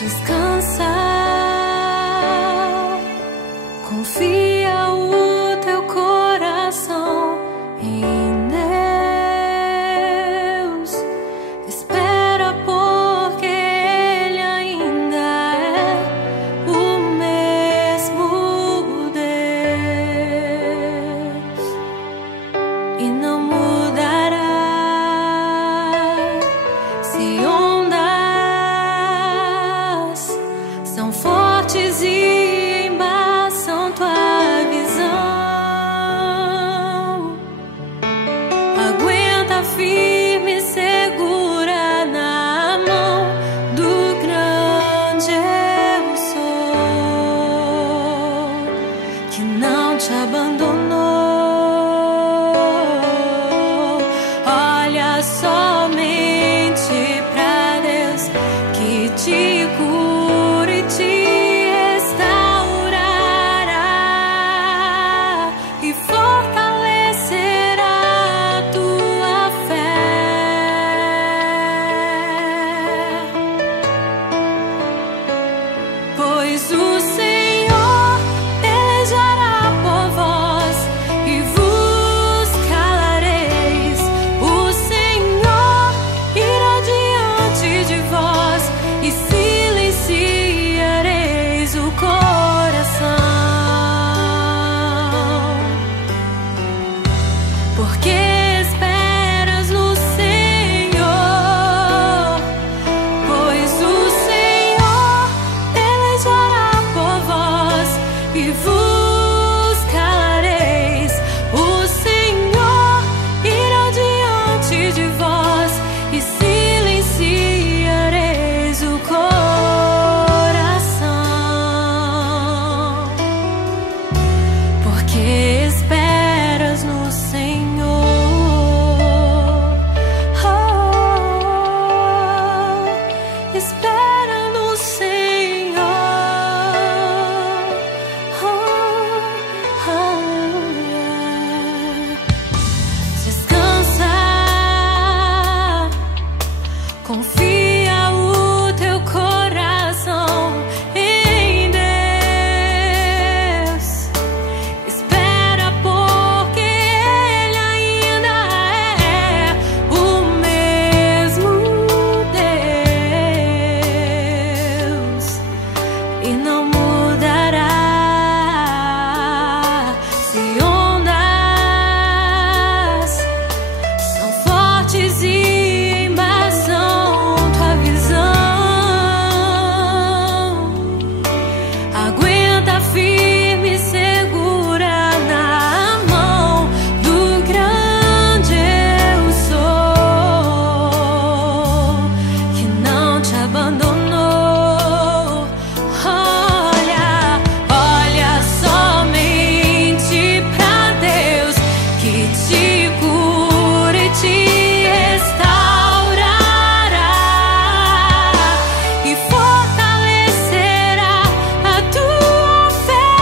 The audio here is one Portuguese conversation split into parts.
Descansa, confia o teu coração em Deus. Espera, porque Ele ainda é o mesmo Deus e não mudará. Se ondas são fortes e embaçam tua visão, aguenta firme, segura na mão do grande eu sou, que não te abandonou. Olha somente pra Deus, que te cura e te restaurará e fortalecerá a tua fé. Pois o Senhor pelejará por vós e vos calareis. O Senhor irá diante de vós e silenciareis o coração. Porque esperas no Senhor, pois o Senhor pelejará por vós e vos calareis. O Senhor irá diante de vós e silenciareis o coração. Porque esperas no Senhor. Espera no Senhor. Aleluia. Descansa, confia o teu coração em Deus. Espera, porque Ele ainda é o mesmo Deus e não mudará. Se ondas são fortes e embaçam tua visão, aguenta firme, segura na mão do grande eu sou, que não te abandonou. Olha somente pra Deus, que te cura e te restaurará e fortalecerá a tua fé.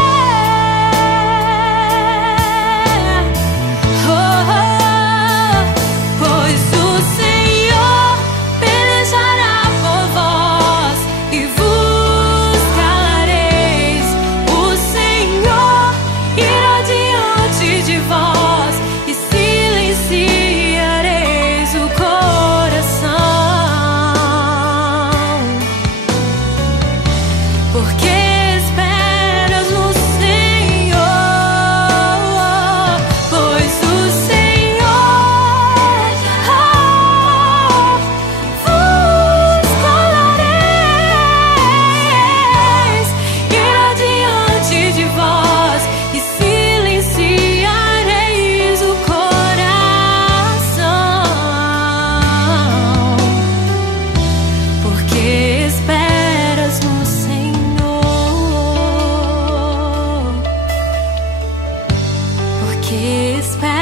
Pois o Senhor pelejará por vós e vos calareis. O Senhor irá diante de vós e silenciareis o coração. Porque esperas no Senhor, pois o Senhor vos calareis, irá diante de vós e silenciareis o coração. Porque esperas no Senhor, porque esperas